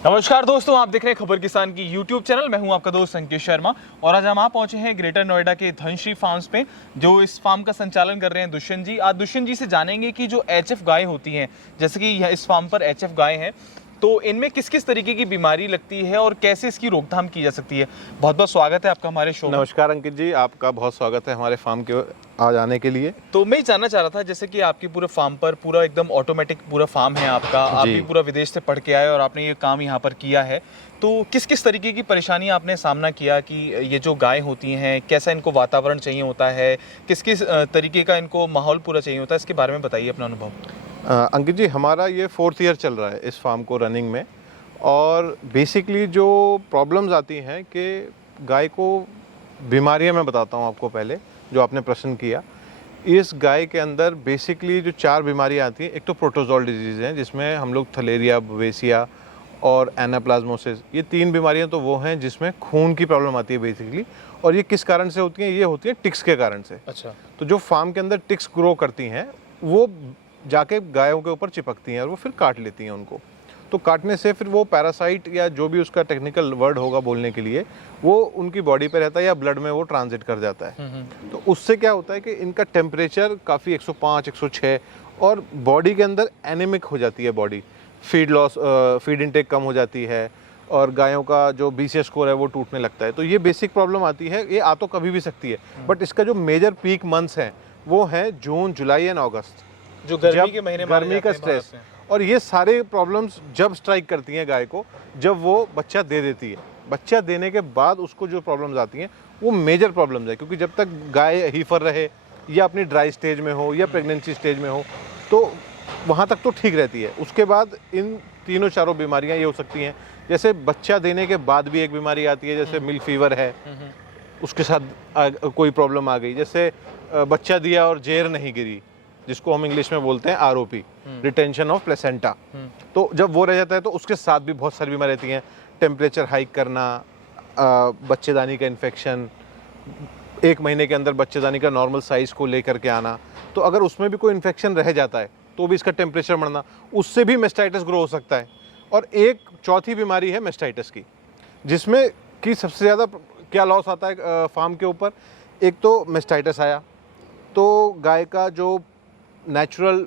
नमस्कार दोस्तों, आप देख रहे हैं खबर किसान की यूट्यूब चैनल। मैं हूं आपका दोस्त संकेत शर्मा और आज हम आप पहुंचे हैं ग्रेटर नोएडा के धनश्री फार्म्स पे, जो इस फार्म का संचालन कर रहे हैं दुष्यंत जी। आज दुष्यंत जी से जानेंगे कि जो एचएफ गाय होती हैं, जैसे कि इस फार्म पर एचएफ गाय हैं, तो इनमें किस किस तरीके की बीमारी लगती है और कैसे इसकी रोकथाम की जा सकती है। बहुत बहुत स्वागत है आपका हमारे शो में। नमस्कार अंकित जी, आपका बहुत स्वागत है हमारे फार्म के आज आने के लिए। तो मैं जानना चाह रहा था, जैसे कि आपकी पूरे फार्म पर पूरा एकदम ऑटोमेटिक पूरा फार्म है आपका, आप भी पूरा विदेश से पढ़ के आए और आपने ये काम यहाँ पर किया है, तो किस किस तरीके की परेशानी आपने सामना किया कि ये जो गाय होती हैं, कैसा इनको वातावरण चाहिए होता है, किस किस तरीके का इनको माहौल पूरा चाहिए होता है, इसके बारे में बताइए अपना अनुभव। अंकित जी, हमारा ये 4th ईयर चल रहा है इस फार्म को रनिंग में, और बेसिकली जो प्रॉब्लम्स आती हैं कि गाय को बीमारियां मैं बताता हूं आपको। पहले जो आपने प्रश्न किया, इस गाय के अंदर बेसिकली जो 4 बीमारियां आती हैं। एक तो प्रोटोजोल डिजीज़ है, जिसमें हम लोग थलेरिया, बवेसिया और एनाप्लाज्मोसिस, ये 3 बीमारियां तो वो हैं जिसमें खून की प्रॉब्लम आती है बेसिकली। और ये किस कारण से होती हैं? ये होती है टिक्स के कारण से। अच्छा। तो जो फार्म के अंदर टिक्स ग्रो करती हैं, वो जाके गायों के ऊपर चिपकती हैं और वो फिर काट लेती हैं उनको। तो काटने से फिर वो पैरासाइट या जो भी उसका टेक्निकल वर्ड होगा बोलने के लिए, वो उनकी बॉडी पे रहता है या ब्लड में वो ट्रांजिट कर जाता है। तो उससे क्या होता है कि इनका टेम्परेचर काफ़ी 105, 106 और बॉडी के अंदर एनीमिक हो जाती है body. Feed loss, feed intake कम हो जाती है और गायों का जो BCS स्कोर है वो टूटने लगता है। तो ये बेसिक प्रॉब्लम आती है। ये आ तो कभी भी सकती है, बट इसका जो मेजर पीक मंथ्स हैं वो हैं जून, जुलाई एंड अगस्त, जो गर्मी के महीने, गर्मी का स्ट्रेस। और ये सारे प्रॉब्लम्स जब स्ट्राइक करती हैं गाय को, जब वो बच्चा दे देती है। बच्चा देने के बाद उसको जो प्रॉब्लम्स आती हैं वो मेजर प्रॉब्लम्स है, क्योंकि जब तक गाय हीफर रहे या अपनी ड्राई स्टेज में हो या प्रेगनेंसी स्टेज में हो, तो वहाँ तक तो ठीक रहती है। उसके बाद इन तीनों चारों बीमारियाँ ये हो सकती हैं। जैसे बच्चा देने के बाद भी एक बीमारी आती है, जैसे मिल्क फीवर है, उसके साथ कोई प्रॉब्लम आ गई। जैसे बच्चा दिया और जेर नहीं गिरी, जिसको हम इंग्लिश में बोलते हैं ROP, रिटेंशन ऑफ प्लेसेंटा। तो जब वो रह जाता है तो उसके साथ भी बहुत सारी बीमारी रहती हैं। टेम्परेचर हाइक करना, बच्चेदानी का इन्फेक्शन, 1 महीने के अंदर बच्चेदानी का नॉर्मल साइज को लेकर के आना। तो अगर उसमें भी कोई इन्फेक्शन रह जाता है तो भी इसका टेम्परेचर बढ़ना, उससे भी मेस्टाइटिस ग्रो हो सकता है। और एक चौथी बीमारी है मेस्टाइटिस की, जिसमें कि सबसे ज़्यादा क्या लॉस आता है फार्म के ऊपर। एक तो मेस्टाइटिस आया तो गाय का जो नेचुरल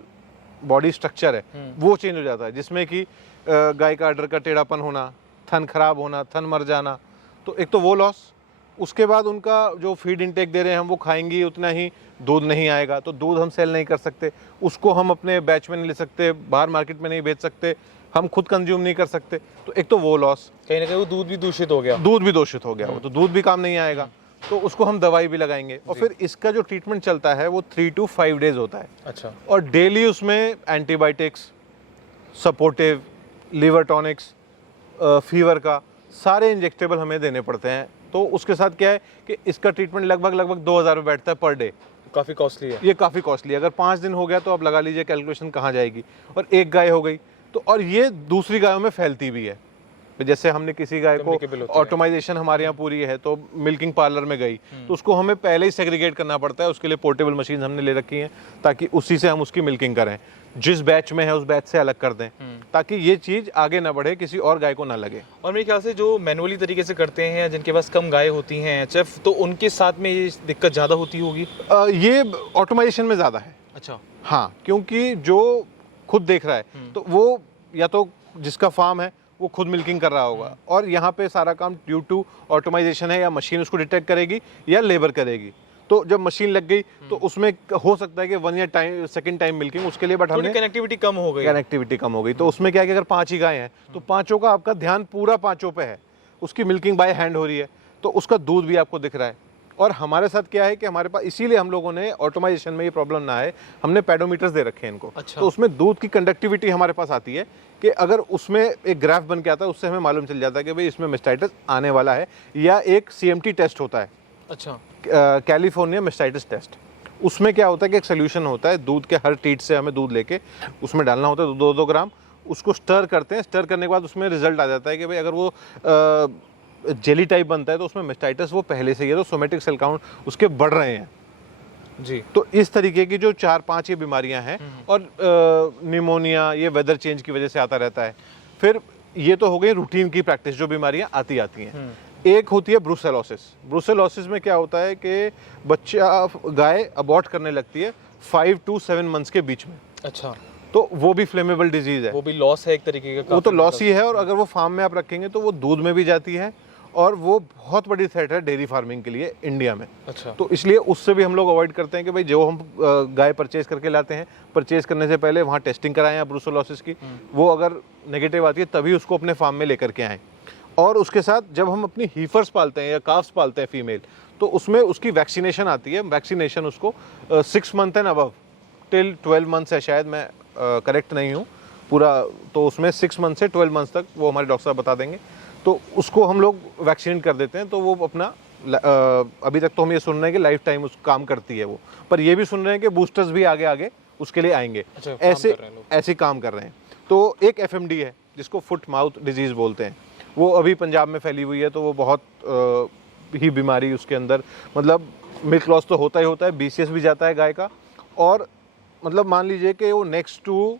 बॉडी स्ट्रक्चर है वो चेंज हो जाता है, जिसमें कि गाय का अडर का टेढ़ापन होना, थन खराब होना, थन मर जाना। तो एक तो वो लॉस। उसके बाद उनका जो फीड इंटेक दे रहे हैं हम, वो खाएंगी उतना ही, दूध नहीं आएगा तो दूध हम सेल नहीं कर सकते, उसको हम अपने बैच में नहीं ले सकते, बाहर मार्केट में नहीं बेच सकते, हम खुद कंज्यूम नहीं कर सकते। तो एक तो वो लॉस, कहीं ना कहीं वो दूध भी दूषित हो गया। दूध भी दूषित हो गया, वो तो दूध भी काम नहीं आएगा, तो उसको हम दवाई भी लगाएंगे। और फिर इसका जो ट्रीटमेंट चलता है वो 3 to 5 डेज होता है। अच्छा। और डेली उसमें antibiotics, supportive, liver tonics, fever का सारे इंजेक्टेबल हमें देने पड़ते हैं। तो उसके साथ क्या है कि इसका ट्रीटमेंट लगभग 2000 रुपये बैठता है पर डे। काफ़ी कॉस्टली है ये, काफ़ी कॉस्टली है। अगर 5 दिन हो गया तो आप लगा लीजिए कैलकुलेशन कहाँ जाएगी। और एक गाय हो गई तो, और ये दूसरी गायों में फैलती भी है। जैसे हमने किसी गाय को, ऑटोमाइजेशन हमारे यहाँ पूरी है, तो मिल्किंग पार्लर में गई तो उसको हमें पहले ही सेग्रीगेट करना पड़ता है। उसके लिए पोर्टेबल मशीन हमने ले रखी हैं ताकि उसी से हम उसकी मिल्किंग करें, जिस बैच में है उस बैच से अलग कर दें, ताकि ये चीज़ आगे ना बढ़े, किसी और गाय को ना लगे। और मेरे ख्याल से जो मैनुअली तरीके से करते हैं, जिनके पास कम गाय होती हैं HF, तो उनके साथ में ये दिक्कत ज़्यादा होती होगी। ये ऑटोमाइजेशन में ज़्यादा है। अच्छा। हाँ, क्योंकि जो खुद देख रहा है तो वो, या तो जिसका फार्म है वो खुद मिल्किंग कर रहा होगा, और यहाँ पे सारा काम ड्यू टू ऑटोमाइजेशन है, या मशीन उसको डिटेक्ट करेगी या लेबर करेगी। तो जब मशीन लग गई तो उसमें हो सकता है कि 1 या सेकंड टाइम मिल्किंग उसके लिए, बट हमने कनेक्टिविटी कम हो गई। तो उसमें क्या है कि अगर 5 ही गाय हैं तो 5 का आपका ध्यान पूरा 5 पे है, उसकी मिल्किंग बाय हैंड हो रही है, तो उसका दूध भी आपको दिख रहा है। और हमारे साथ क्या है कि हमारे पास, इसीलिए हम लोगों ने ऑटोमाइजेशन में ये प्रॉब्लम ना आए, हमने पेडोमीटर्स दे रखे हैं इनको। अच्छा। तो उसमें दूध की कंडक्टिविटी हमारे पास आती है कि अगर उसमें एक ग्राफ बन के आता है, उससे हमें मालूम चल जाता है कि भाई इसमें मेस्टाइटिस आने वाला है। या एक CMT टेस्ट होता है, अच्छा, कैलिफोर्निया मेस्टाइटिस टेस्ट। उसमें क्या होता है कि एक सोल्यूशन होता है, दूध के हर टीट से हमें दूध लेके उसमें डालना होता है 2-2 ग्राम, उसको स्टर करते हैं। स्टर करने के बाद उसमें रिजल्ट आ जाता है कि भाई अगर वो जेली टाइप बनता है तो उसमें मेस्टाइटिस वो पहले से ही है, तो सोमेटिक सेल काउंट उसके बढ़ रहे हैं जी। तो इस तरीके की जो 4-5 ये बीमारियां हैं। और निमोनिया ये वेदर चेंज की वजह से आता रहता है। फिर ये तो हो गई रूटीन की प्रैक्टिस, जो बीमारियां आती हैं। एक होती है ब्रुसेलोसिस। ब्रुसेलोसिस में क्या होता है कि बच्चा गाय अबॉर्ट करने लगती है 5 to 7 मंथ्स के बीच में। अच्छा, तो वो भी फ्लेमेबल डिजीज है, वो भी लॉस है एक तरीके का, वो तो लॉस ही है। और अगर वो फार्म में आप रखेंगे तो वो दूध में भी जाती है, और वो बहुत बड़ी थ्रेट है डेयरी फार्मिंग के लिए इंडिया में। अच्छा, तो इसलिए उससे भी हम लोग अवॉइड करते हैं कि भाई जो हम गाय परचेज करके लाते हैं, परचेज करने से पहले वहाँ टेस्टिंग कराएं आप ब्रुसेलोसिस की। वो अगर नेगेटिव आती है तभी उसको अपने फार्म में लेकर के आएँ। और उसके साथ जब हम अपनी हीफर्स पालते हैं या काफ्स पालते हैं फीमेल, तो उसमें उसकी वैक्सीनेशन आती है। वैक्सीनेशन उसको 6 month and above till 12 months है शायद, मैं करेक्ट नहीं हूँ पूरा, तो उसमें 6 मंथ से 12 मंथ्स तक वो हमारे डॉक्टर साहब बता देंगे। तो उसको हम लोग वैक्सीनेट कर देते हैं, तो वो अपना अभी तक तो हम ये सुन रहे हैं कि लाइफ टाइम उस काम करती है वो, पर ये भी सुन रहे हैं कि बूस्टर्स भी आगे आगे उसके लिए आएंगे। अच्छा, ऐसे काम कर रहे हैं। तो एक FMD है जिसको फुट माउथ डिजीज बोलते हैं, वो अभी पंजाब में फैली हुई है। तो वो बहुत ही बीमारी उसके अंदर, मतलब मिल्क लॉस तो होता ही होता है, BCS भी जाता है गाय का, और मतलब मान लीजिए कि वो नेक्स्ट टू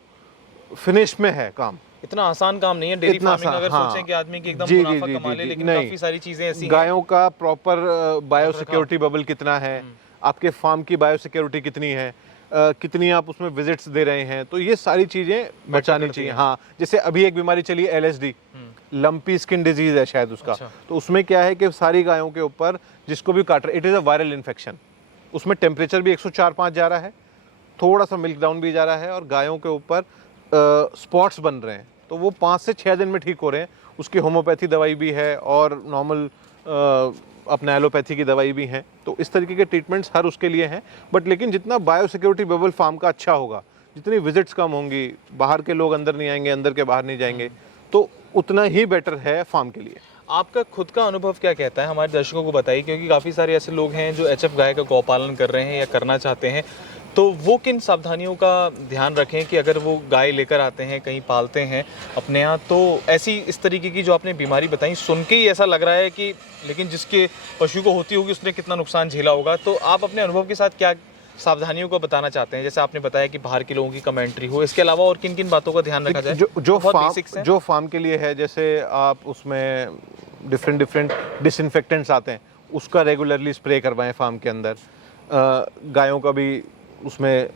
फिनिश में है काम। इतना आसान काम नहीं है डेयरी फार्मिंग, अगर सोचें कि आदमी की एकदम मुनाफा कमा ले, लेकिन काफी सारी चीजें ऐसी हैं। गायों का प्रॉपर बायोसिक्योरिटी बबल कितना है, आपके फार्म की बायोसिक्योरिटी कितनी है, कितनी आप उसमें विजिट्स दे रहे हैं, तो ये सारी चीजें बचानी चाहिए। हाँ, जैसे अभी एक बीमारी चली है LSD, लंपी स्किन डिजीज है शायद उसका। अच्छा। तो उसमें क्या है कि सारी गायों के ऊपर जिसको भी काट रहा है, it is a viral infection. उसमें टेम्परेचर भी 104-5 जा रहा है, थोड़ा सा मिल्क डाउन भी जा रहा है, और गायों के ऊपर स्पॉट्स बन रहे हैं। तो वो 5 से 6 दिन में ठीक हो रहे हैं। उसकी होम्योपैथी दवाई भी है और नॉर्मल अपना एलोपैथी की दवाई भी है। तो इस तरीके के ट्रीटमेंट्स हर उसके लिए हैं। बट लेकिन जितना बायोसिक्योरिटी बबल फार्म का अच्छा होगा, जितनी विजिट्स कम होंगी, बाहर के लोग अंदर नहीं आएंगे, अंदर के बाहर नहीं जाएंगे, तो उतना ही बेटर है फार्म के लिए। आपका खुद का अनुभव क्या कहता है, हमारे दर्शकों को बताइए, क्योंकि काफ़ी सारे ऐसे लोग हैं जो HF गाय का गौपालन कर रहे हैं या करना चाहते हैं। तो वो किन सावधानियों का ध्यान रखें कि अगर वो गाय लेकर आते हैं, कहीं पालते हैं अपने यहाँ, तो ऐसी इस तरीके की जो आपने बीमारी बताई, सुन के ही ऐसा लग रहा है कि लेकिन जिसके पशु को होती होगी उसने कितना नुकसान झेला होगा। तो आप अपने अनुभव के साथ क्या सावधानियों को बताना चाहते हैं? जैसे आपने बताया कि बाहर के लोगों की कमेंट्री हो, इसके अलावा और किन किन बातों का ध्यान रखा जाए? जो फार्म के लिए है, जैसे आप उसमें डिफरेंट डिसइंफेक्टेंट्स आते हैं, उसका रेगुलरली स्प्रे करवाएं फार्म के अंदर। गायों का भी उसमें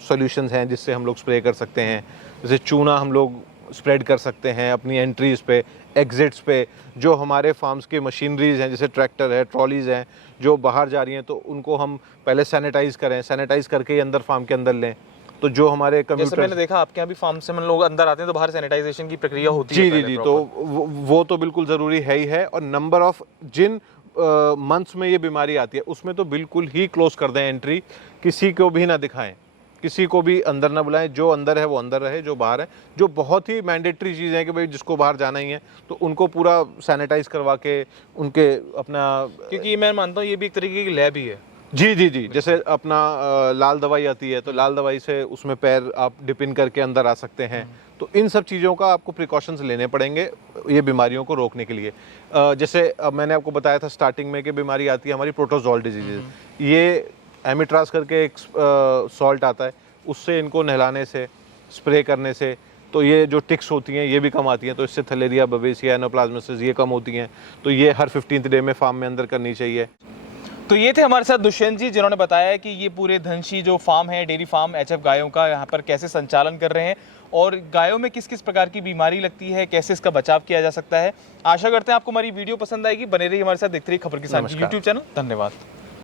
सॉल्यूशंस हैं जिससे हम लोग स्प्रे कर सकते हैं। जैसे चूना हम लोग स्प्रेड कर सकते हैं अपनी एंट्रीज पे, एग्जिट्स पे। जो हमारे फार्म्स की मशीनरीज हैं, जैसे ट्रैक्टर है, ट्रॉलीज हैं, जो बाहर जा रही हैं, तो उनको हम पहले सैनिटाइज करें, सैनिटाइज करके ही अंदर फार्म के अंदर लें। तो जो हमारे जैसे मैंने देखा आपके यहाँ भी फार्म से लोग अंदर आते हैं तो बाहर सैनिटाइजेशन की प्रक्रिया होती है। जी, तो वो तो बिल्कुल ज़रूरी है ही है। और नंबर ऑफ जिन मंथ्स में ये बीमारी आती है उसमें तो बिल्कुल ही क्लोज कर दें एंट्री, किसी को भी ना दिखाएं, किसी को भी अंदर ना बुलाएं। जो अंदर है वो अंदर रहे, जो बाहर है, जो बहुत ही मैंडेटरी चीज़ है कि भाई जिसको बाहर जाना ही है तो उनको पूरा सैनिटाइज करवा के उनके अपना, क्योंकि मैं मानता हूँ ये भी एक तरीके की लैब ही है। जी, जैसे अपना लाल दवाई आती है, तो लाल दवाई से उसमें पैर आप डिप इन करके अंदर आ सकते हैं। तो इन सब चीज़ों का आपको प्रिकॉशंस लेने पड़ेंगे ये बीमारियों को रोकने के लिए। जैसे मैंने आपको बताया था स्टार्टिंग में कि बीमारी आती है हमारी प्रोटोजोल डिजीज। ये एमिट्रास करके एक सॉल्ट आता है, उससे इनको नहलाने से, स्प्रे करने से, तो ये जो टिक्स होती हैं ये भी कम आती हैं। तो इससे थलेरिया, बवेसिया, एनोप्लाज्मोसिस ये कम होती हैं। तो ये हर 15th डे में फार्म में अंदर करनी चाहिए। तो ये थे हमारे साथ दुष्यंत जी, जिन्होंने बताया कि ये पूरे धनशी जो फार्म है, डेयरी फार्म HF गायों का, यहाँ पर कैसे संचालन कर रहे हैं और गायों में किस किस प्रकार की बीमारी लगती है, कैसे इसका बचाव किया जा सकता है। आशा करते हैं आपको हमारी वीडियो पसंद आएगी। बने रहिए हमारे साथ, देखते रहिए खबर किसान की YouTube चैनल। धन्यवाद।